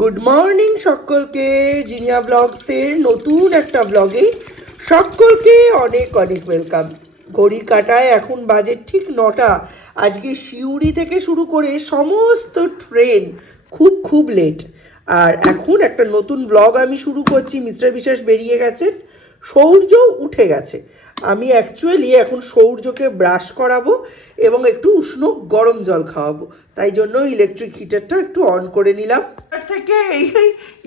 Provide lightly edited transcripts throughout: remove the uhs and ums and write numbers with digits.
Good morning সকলকে। জিনিয়া ব্লগসের নতুন একটা ব্লগে সকলকে অনেক অনেক ওয়েলকাম। ঘড়ির কাঁটায় এখন বাজে ঠিক 9টা। আজকে সিউড়ি থেকে শুরু করে সমস্ত ট্রেন খুব লেট। আর এখন একটা নতুন ব্লগ আমি শুরু করছি। মিস্টার বিশ্বাস বেরিয়ে গেছেন, সৌর্য উঠে গেছে। আমি অ্যাকচুয়ালি এখন সৌর্যকে ব্রাশ করাবো এবং একটু উষ্ণ গরম জল খাওয়াবো, তাই জন্য ইলেকট্রিক হিটারটা একটু অন করে নিলাম। তার থেকে এই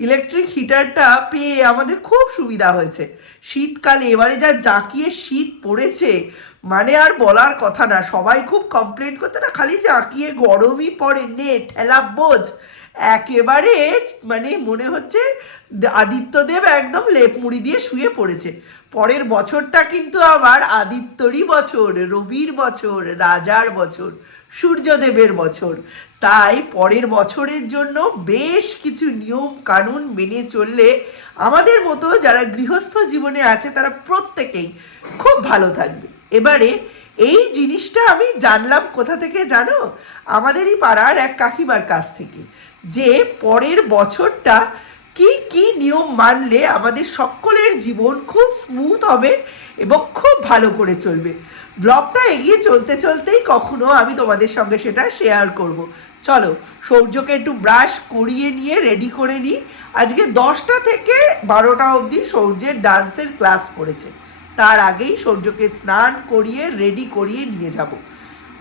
ইলেকট্রিক হিটারটা পেয়ে আমাদের খুব সুবিধা হয়েছে শীতকালে। এবারে যা জাঁকিয়ে শীত পড়েছে, মানে আর বলার কথা না। সবাই খুব কমপ্লেন করতে না, খালি জাঁকিয়ে গরমই পড়ে, নে ঠেলা বোঝ। একেবারে মানে মনে হচ্ছে আদিত্যদেব একদম লেপ মুড়ি দিয়ে শুয়ে পড়েছে। পরের বছরটা কিন্তু আবার আদিত্যরই বছর, রবির বছর, রাজার বছর, সূর্যদেবের বছর। তাই পরের বছরের জন্য বেশ কিছু নিয়ম কানুন মেনে চললে আমাদের মতো যারা গৃহস্থ জীবনে আছে তারা প্রত্যেকেই খুব ভালো থাকবে। এবারে এই জিনিসটা আমি জানলাম কোথা থেকে জানো? আমাদেরই পাড়ার এক কাকিমার কাছ থেকে, যে পরের বছরটা কি কি নিয়ম মানলে আমাদের সকলের জীবন খুব স্মুথ হবে এবং খুব ভালো করে চলবে। ব্লগটা এগিয়ে চলতে চলতেই কখনো আমি তোমাদের সঙ্গে সেটা শেয়ার করব। চলো সৌর্যকে একটু ব্রাশ করিয়ে নিয়ে রেডি করে নিই। আজকে 10টা থেকে 12টা অবধি সৌর্যের ডান্সের ক্লাস পড়েছে। তার আগেই সৌর্যকে স্নান করিয়ে রেডি করিয়ে নিয়ে যাব।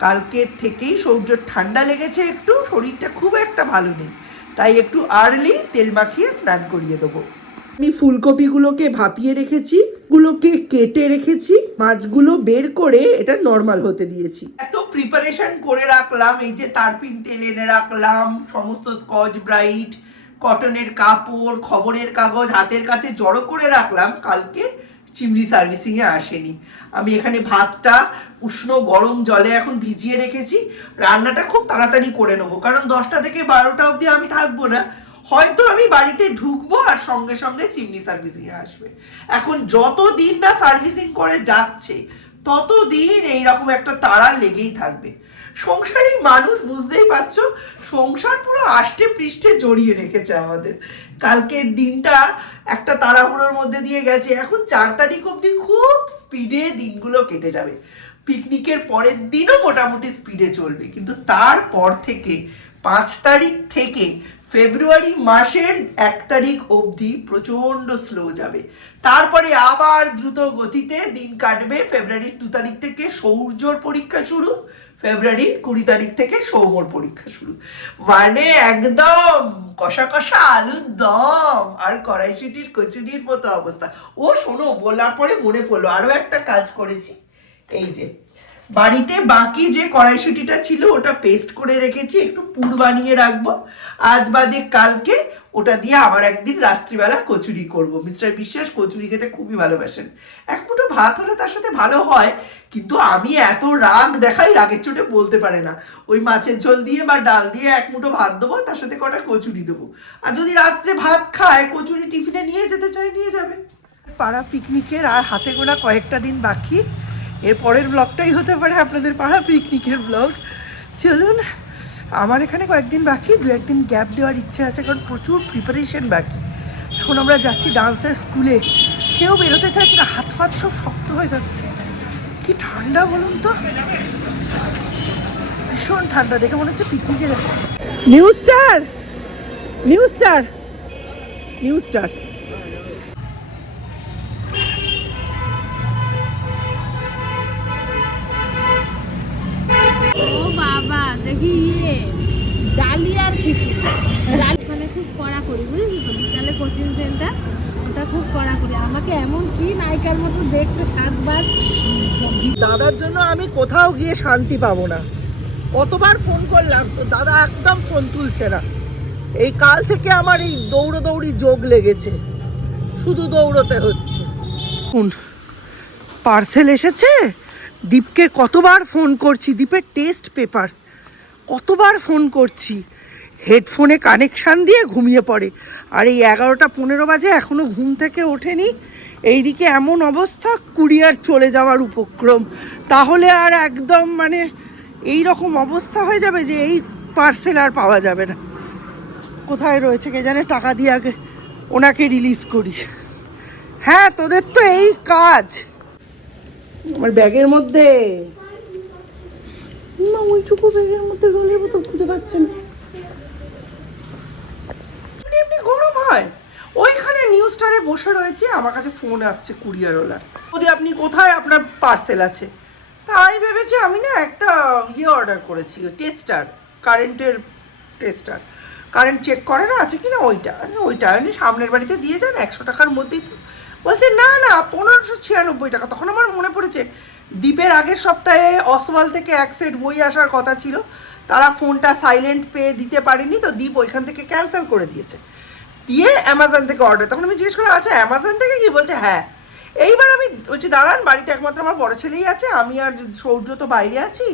কালকের থেকেই সৌর্যর ঠান্ডা লেগেছে, একটু শরীরটা খুব একটা ভালো নেই, তাই একটু আর্লি তেল মাখিয়ে স্নান করিয়ে দেবো। আমি ফুলকপিগুলোকে ভাপিয়ে রেখেছি, গুলোকে কেটে রেখেছি, মাছগুলো বের করে এটা নর্মাল হতে দিয়েছি। এত প্রিপারেশন করে রাখলাম, এই যে তারপিন তেল এনে রাখলাম, সমস্ত স্কচ ব্রাইট, কটনের কাপড়, খবরের কাগজ হাতের কাছে জড়ো করে রাখলাম। কালকে চিমনি সার্ভিসিংয়ে আসেনি। আমি এখানে ভাতটা উষ্ণ গরম জলে এখন ভিজিয়ে রেখেছি। রান্নাটা খুব তাড়াতাড়ি করে নেবো, কারণ 10টা থেকে 12টা অবধি আমি থাকবো না। হয়তো আমি বাড়িতে ঢুকবো আর সঙ্গে সঙ্গে চিমনি সার্ভিসিংয়ে আসবে। এখন যতদিন না সার্ভিসিং করে যাচ্ছে ততদিন এইরকম একটা তাড়া লেগেই থাকবে। সংসারী মানুষ, বুঝতেই পারছো, সংসার পুরো আষ্টে পৃষ্ঠে জড়িয়ে রেখেছে আমাদের। কালকের দিনটা একটা তাড়াহুড়োর মধ্যে দিয়ে গেছে। এখন 4 তারিখ অবধি খুব স্পিডে দিনগুলো কেটে যাবে। পিকনিকের পরের দিনও মোটামুটি স্পিডে চলবে, কিন্তু তারপর থেকে 5 তারিখ থেকে ফেব্রুয়ারি মাসের 1 তারিখ অবধি প্রচণ্ড স্লো যাবে। তারপরে আবার দ্রুত গতিতে দিন কাটবে। ফেব্রুয়ারির 2 তারিখ থেকে সৌর্যর পরীক্ষা শুরু, ফেব্রুয়ারির 20 তারিখ থেকে সৌমর পরীক্ষা শুরু। মানে একদম কষা কষা আলুর দম আর কড়াইশুটির কচুরির মতো অবস্থা। ও শোনো, বলার পরে মনে পড়লো আরো একটা কাজ করেছি। এই যে বাড়িতে বাকি যে কড়াইশুটিটা ছিল ওটা পেস্ট করে রেখেছি, একটু পুর বানিয়ে রাখবো। আজ বাদে কালকে ওটা দিয়ে আবার একদিন রাত্রিবেলা কচুরি করব। মিস্টার বিশ্বাস কচুরি খেতে খুবই ভালোবাসেন। এক মুঠো ভাত হলে তার সাথে ভালো হয়, কিন্তু আমি এত রাগ দেখাই, রাগের চোটে বলতে পারে না। ওই মাছের ঝোল দিয়ে বা ডাল দিয়ে এক মুঠো ভাত দেবো, তার সাথে কটা কচুরি দেবো। আর যদি রাত্রে ভাত খায়, কচুরি টিফিনে নিয়ে যেতে চাই, নিয়ে যাবে। পাড়া পিকনিকের আর হাতে গোনা কয়েকটা দিন বাকি। এর পরের ব্লগটাই হতে পারে আপনাদের পাড়া পিকনিকের ব্লগ। চলুন, আমার এখানে কয়েকদিন বাকি, 2-1 দিন গ্যাপ দেওয়ার ইচ্ছে আছে, কারণ প্রচুর প্রিপারেশন বাকি। এখন আমরা যাচ্ছি ডান্সের স্কুলে, কেউ বেরোতে চাইছে না, হাত ফাত সব শক্ত হয়ে যাচ্ছে। কি ঠান্ডা বলুন তো, ভীষণ ঠান্ডা। দেখে মনে হচ্ছে পিকনিকে যাচ্ছে। New star, new star, new star. ও বাবা, দেখি ডালিয়ার খিচুড়ি, মানে খুব কড়া করি, বুঝলি তো, বিকালে কোচিং সেন্টার, ওটা খুব কড়া করি। আমাকে এমন কি নায়িকার মতো দেখতে 7বার। দাদার জন্য আমি কোথাও গিয়ে শান্তি পাবো না। কতবার ফোন করলাম তো দাদা একদম ফোন তুলছে না। এই কাল থেকে আমার এই দৌড়ি যোগ লেগেছে, শুধু দৌড়তে হচ্ছে। পার্সেল এসেছে। দীপকে কতবার ফোন করছি, দীপের টেস্ট পেপার, কতবার ফোন করছি। হেডফোনে কানেকশান দিয়ে ঘুমিয়ে পড়ে, আর এই 11টা 15 বাজে এখনও ঘুম থেকে ওঠেনি। এইদিকে এমন অবস্থা, কুরিয়ার চলে যাওয়ার উপক্রম। তাহলে আর একদম মানে এই রকম অবস্থা হয়ে যাবে যে এই পার্সেল আর পাওয়া যাবে না। কোথায় রয়েছে কে জানে, টাকা দিয়ে আগে ওনাকে রিলিজ করি। হ্যাঁ তোদের তো এই কাজ। আমার ব্যাগের মধ্যে না, ওইটুকু ব্যাগের মধ্যে গেলে তো খুঁজে পাচ্ছে না। এমনি গরম হয়। ওইখানে নিউজ স্টারে বসে রয়েছে, আমার কাছে ফোন আসছে কুরিয়ারওয়ালার, যদি আপনি কোথায় আপনার পার্সেল আছে। তাই ভেবেছি আমি না একটা অর্ডার করেছি, টেস্টার, কারেন্টের টেস্টার, কারেন্ট চেক করে না আছে কিনা, ওইটা আপনি সামনের বাড়িতে দিয়ে যান, 100 টাকার মধ্যেই তো। বলছে না 1596 টাকা। তখন আমার মনে পড়েছে দ্বীপের আগের সপ্তাহে অসওয়াল থেকে এক সেট বই আসার কথা ছিল, তারা ফোনটা সাইলেন্ট পেয়ে দিতে পারেনি, তো দ্বীপ ওইখান থেকে ক্যান্সেল করে দিয়েছে, দিয়ে অ্যামাজন থেকে অর্ডার। তখন আমি জিজ্ঞেস করলাম আচ্ছা অ্যামাজন থেকে কি? বলছে হ্যাঁ। এইবার আমি বলছি দাঁড়ান, বাড়িতে একমাত্র আমার বড় ছেলেই আছে, আমি আর সৌর্য তো বাইরে আছি।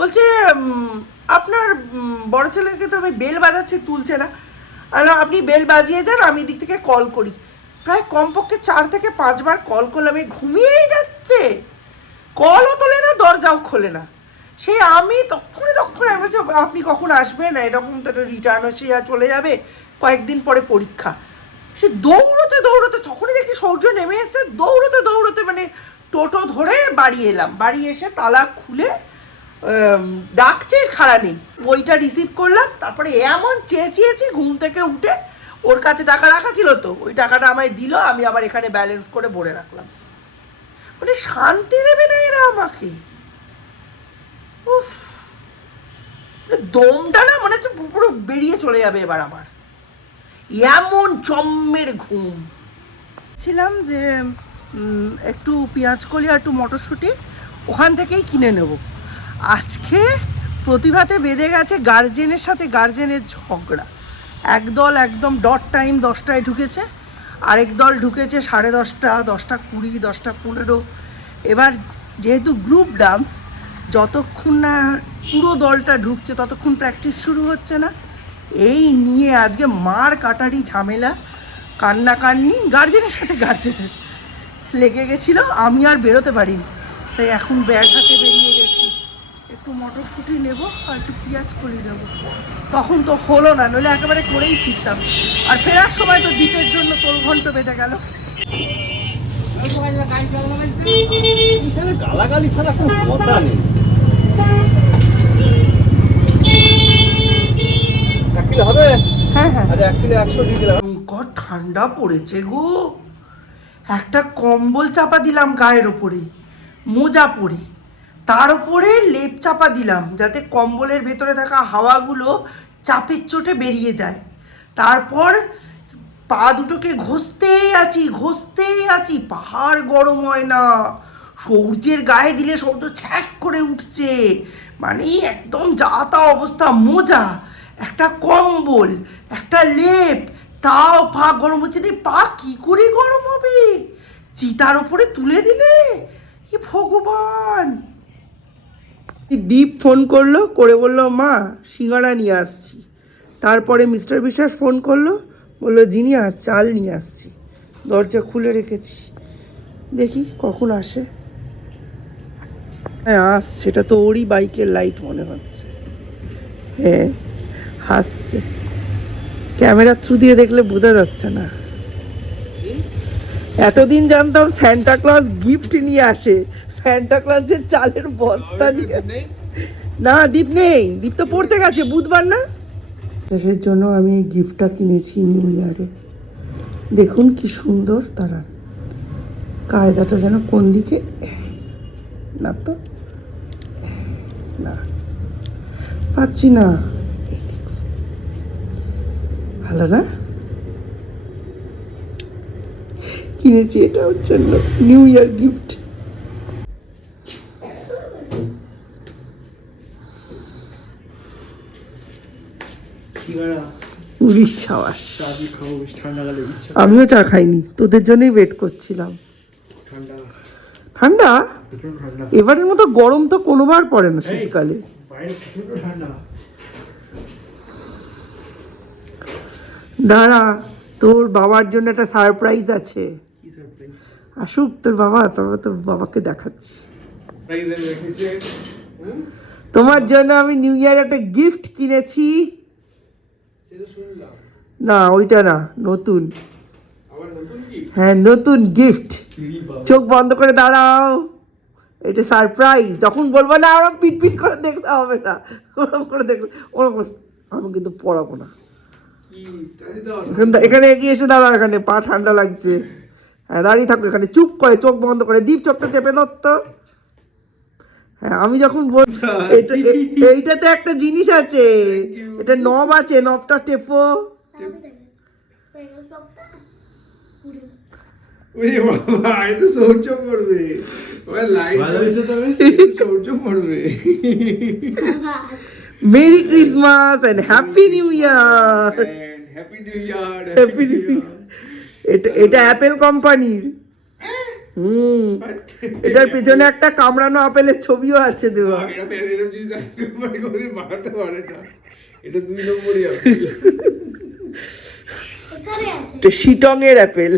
বলছে আপনার বড় ছেলেকে তো আমি বেল বাজাচ্ছি, তুলছে না। আপনি বেল বাজিয়ে যান, আমি দিক থেকে কল করি। প্রায় কমপক্ষে 4 থেকে 5 বার কল করলাম, এই ঘুমিয়েই যাচ্ছে, কলও তোলে না, দরজাও খোলে না। সেই আমি তখন আমি বলছি আপনি কখন আসবেন, এরকম তো রিটার্ন হচ্ছে চলে যাবে, কয়েকদিন পরে পরীক্ষা। সে দৌড়তে তখনই দেখি সৌর্য নেমে এসে দৌড়তে মানে টোটো ধরে বাড়ি এলাম। বাড়ি এসে তালা খুলে ডাকছে, খাড়া নেই। বইটা রিসিভ করলাম, তারপরে এমন চেঁচিয়েছি ঘুম থেকে উঠে। ওর কাছে টাকা রাখা ছিল তো, ওই টাকাটা আমায় দিল, আমি আবার এখানে ব্যালেন্স করে ভরে রাখলাম। মানে শান্তি দেবে না এরা আমাকে। উফ, দমটা না মনে হচ্ছে পুরো বেরিয়ে চলে যাবে এবার আমার, এমন জম্মের ঘুম ছিলাম যে একটু পেঁয়াজকলি আর একটু মটরশুঁটি ওখান থেকেই কিনে নেব। আজকে প্রতিভাতে বেঁধে গেছে গার্জেনের সাথে গার্জেনের ঝগড়া। একদল একদম ডট টাইম 10টায় ঢুকেছে, আরেক দল ঢুকেছে 10:30, 10:20, 10:15। এবার যেহেতু গ্রুপ ডান্স, যতক্ষণ না পুরো দলটা ঢুকছে ততক্ষণ প্র্যাকটিস শুরু হচ্ছে না। এই নিয়ে আজকে মার কাটারি ঝামেলা, কান্নাকান্নি গার্জেনের সাথে গার্জেনের লেগে গেছিলো। আমি আর বেরোতে পারিনি, তাই এখন ব্যাগ হাতে বেরিয়ে গেছি। একটু মটরশুঁটি নেব আর একটু পেঁয়াজ কলি নেবো। তখন তো হলো না, নইলে একেবারে করেই ফিরতাম। আর ফেরার সময় তো দ্বীপের জন্য তোলঘণ্ট বেঁধে গেল। গালাগালি ছাড়া কোনো কথা নেই। হবে? হ্যাঁ আচ্ছা 1 কিলো 100 দিয়ে দিলাম। ঠান্ডা পড়েছে গো, একটা কম্বল চাপা দিলাম গায়ের ওপরে, মোজা পরে, তার উপরে লেপ চাপা দিলাম যাতে কম্বলের ভেতরে থাকা হাওয়াগুলো চাপের চোটে বেরিয়ে যায়। তারপর পা দুটোকে ঘষতেই আছি, পাহাড় গরম হয় না। সূর্যের গায়ে দিলে সূর্য ছ্যাক করে উঠছে, মানে একদম যা তা অবস্থা। মোজা, একটা কম্বল, একটা লেপ, তাও পা গরম হচ্ছে না। পা কি করে গরম হবে? চিতার ওপরে তুলে দিলে, এ ভগবান। দীপ ফোন করলো, করে বললো মা সিঙ্গাড়া নিয়ে আসছি। তারপরে মিস্টার বিশ্বাস ফোন করলো, বললো জিনিয়া চাল নিয়ে আসছি। দরজা খুলে রেখেছি, দেখি কখন আসে। হ্যাঁ আসছে, এটা তো ওরই বাইকের লাইট মনে হচ্ছে। হ্যাঁ হাসছে, ক্যামেরার থ্রু দিয়ে দেখলে বোঝা যাচ্ছে না। এতদিন জানতাম স্যান্টা ক্লজ গিফট নিয়ে আসে, স্যান্টা ক্লজের চালের বস্তা নিয়ে। না দীপ নেই, দীপ তো পড়তে গেছে, বুধবার না। দেশের জন্য আমি এই গিফটটা কিনেছি নিউ ইয়ারে। দেখুন কি সুন্দর, তারা কায়দাটা যেন কোন দিকে, না তো না পাচ্ছি না। ভালো না? কিনেছি এটা ওর জন্য, নিউ ইয়ার গিফট। আমিও চা খাইনি, তোদের জন্যই ওয়েট করছিলাম। ঠান্ডা এবারের মতো গরম তো কোনোবার পড়ে না শীতকালে। দাঁড়া, তোর বাবার জন্য একটা সারপ্রাইজ আছে। আসুক তোর বাবা, তবে তোর বাবাকে দেখাচ্ছি। তোমার জন্য আমি নিউ ইয়ার একটা গিফট কিনেছি। সেটা শুনলাম। না ওইটা না, নতুন। আবার নতুন কি? হ্যাঁ নতুন গিফট। চোখ বন্ধ করে দাঁড়াও, এটা সারপ্রাইজ। যখন বলবো না ওরকম পিট পিট করে দেখতে হবে না, ওরকম করে দেখলে ওরকম। আমি কিন্তু পড়াবো না। কি তাই দাও। এখানে এগিয়ে এসে দাঁড়াও, এখানে পা ঠান্ডা লাগছে। হ্যাঁ দাঁড়িয়ে থাকো এখানে, চুপ করে চোখ বন্ধ করে। দীপ চোখটা চেপে ধরত। হ্যাঁ আমি যখন এইটাতে একটা জিনিস আছে, এটা নব আছে, নবটা টেপো। ওরে বাবা, এই তো সহ্য করবে। ওই লাইট জ্বলছে তো বেশ, সহ্য করবে। Merry Christmas and happy new year. Happy new year. Happy new year. এটা অ্যাপেল কোম্পানির। এটার পেছনে একটা কামড়ানো আপেলের ছবিও আছে দেওয়া। এটা এরকম জিনিস কোম্পানি কোনোদিন বানাতে পারে না। এটা 2 নম্বরই আপেল। এটা শিটং এর অ্যাপেল।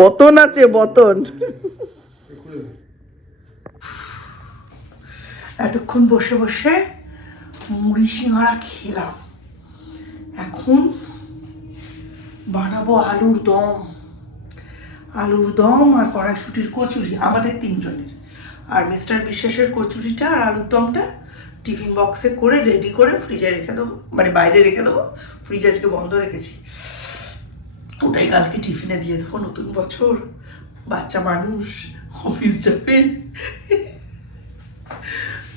বতন আছে, বতন। এতক্ষণ বসে বসে মুড়ি সিঙ্গারা খেলাম, এখন বানাবো আলুর দম। আলুর দম আর কড়াইশুটির কচুরি, আমাদের 3 জনের। আর মিস্টার বিশ্বাসের কচুরিটা আর আলুর দমটা টিফিন বক্সে করে রেডি করে ফ্রিজে রেখে দেবো, মানে বাইরে রেখে দেবো। ফ্রিজ আজকে বন্ধ রেখেছি, ওটাই কালকে টিফিনে দিয়ে দেবো। নতুন বছর, বাচ্চা মানুষ, অফিস যাবে।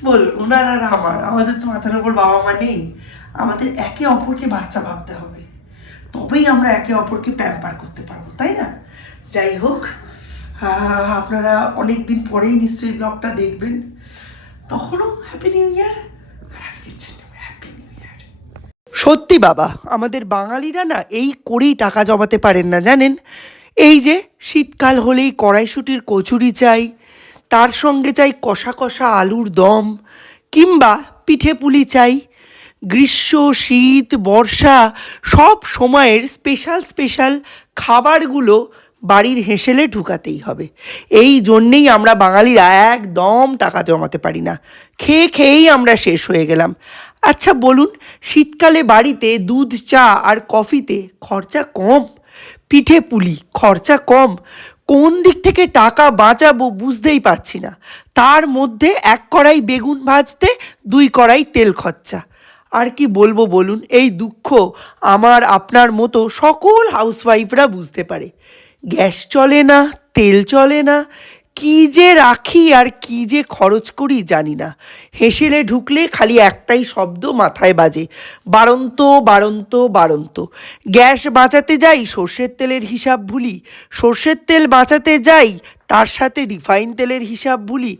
বলুন ওনার আর আমাদের তো মাথার উপর বাবা মা নেই। আমাদের একে অপরকে বাচ্চা ভাবতে হবে, তবেই আমরা একে অপরকে প্যাম্পার করতে পারবো, তাই না? যাই হোক, আপনারা অনেক দিন পরেই নিশ্চয়ই ব্লগটা দেখবেন, তখনও হ্যাপি নিউ ইয়ার। আর আজকে হ্যাপি নিউ ইয়ার। সত্যি বাবা, আমাদের বাঙালিরা না এই করেই টাকা জমাতে পারেন না জানেন। এই যে শীতকাল হলেই কড়াইশুটির কচুরি চাই, তার সঙ্গে চাই কষা কষা আলুর দম, কিংবা পিঠে পুলি চাই। গ্রীষ্ম, শীত, বর্ষা সব সময়ের স্পেশাল স্পেশাল খাবারগুলো বাড়ির হেঁসেলে ঢুকাতেই হবে। এই জন্যেই আমরা বাঙালিরা একদম টাকা জমাতে পারি না, খেয়ে খেয়েই আমরা শেষ হয়ে গেলাম। আচ্ছা বলুন, শীতকালে বাড়িতে দুধ, চা আর কফিতে খরচা কম, পিঠে পুলি খরচা কম, কোন দিক থেকে টাকা বাঁচাবো বুঝতেই পারছি না। তার মধ্যে 1 কড়াই বেগুন ভাজতে 2 কড়াই তেল খরচা। আর কি বলবো বলুন, এই দুঃখ আমার আপনার মতো সকল হাউসওয়াইফরা বুঝতে পারে। গ্যাস চলে না, তেল চলে না, কি যে রাখি আর কি যে খরচ করি জানি না। হেসেলে ঢুকলে খালি একটাই শব্দ মাথায় বাজে, বাড়ন্ত বাড়ন্ত বাড়ন্ত। গ্যাস বাঁচাতে যাই, সর্ষের তেলের হিসাব ভুলি। সর্ষের তেল বাঁচাতে যাই, তার সাথে রিফাইন তেলের হিসাব ভুলি।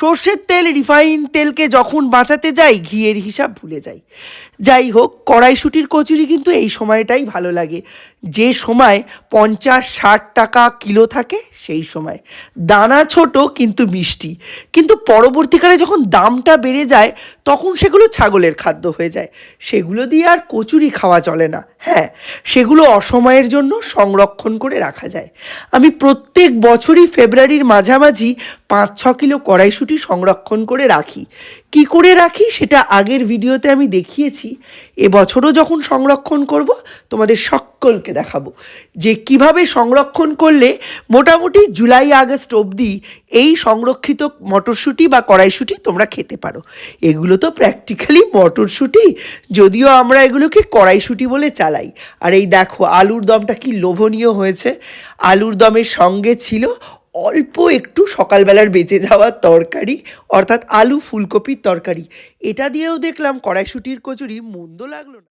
সর্ষের তেল রিফাইন তেলকে যখন বাঁচাতে যাই, ঘিয়ের হিসাব ভুলে যাই। যাই হোক, কড়াইশুটির কচুরি কিন্তু এই সময়টাই ভালো লাগে, যে সময় 50-60 টাকা কিলো থাকে সেই সময়। দানা ছোট কিন্তু মিষ্টি, কিন্তু পরবর্তীকালে যখন দামটা বেড়ে যায় তখন সেগুলো ছাগলের খাদ্য হয়ে যায়, সেগুলো দিয়ে আর কচুরি খাওয়া চলে না। হ্যাঁ, সেগুলো অসময়ের জন্য সংরক্ষণ করে রাখা যায়। আমি প্রত্যেক বছরই ফেব্রুয়ারির মাঝামাঝি 5-6 কিলো কড়াইশুঁটি সংরক্ষণ করে রাখি। কি করে রাখি সেটা আগের ভিডিওতে আমি দেখিয়েছি। এবছরও যখন সংরক্ষণ করব তোমাদের সকলকে দেখাবো যে কিভাবে সংরক্ষণ করলে মোটামুটি জুলাই আগস্ট অবধি এই সংরক্ষিত মটরশুঁটি বা কড়াইশুঁটি তোমরা খেতে পারো। এগুলো তো প্র্যাকটিক্যালি মটরশুঁটি, যদিও আমরা এগুলোকে কড়াইশুঁটি বলে চালাই। আর এই দেখো আলুর দমটা কি লোভনীয় হয়েছে। আলুর দমের সঙ্গে ছিল অল্প একটু সকালবেলার বেঁচে যাওয়ার তরকারি, অর্থাৎ আলু ফুলকপির তরকারি। এটা দিয়েও দেখলাম কড়াইশুঁটির কচুরি মন্দ লাগলো না।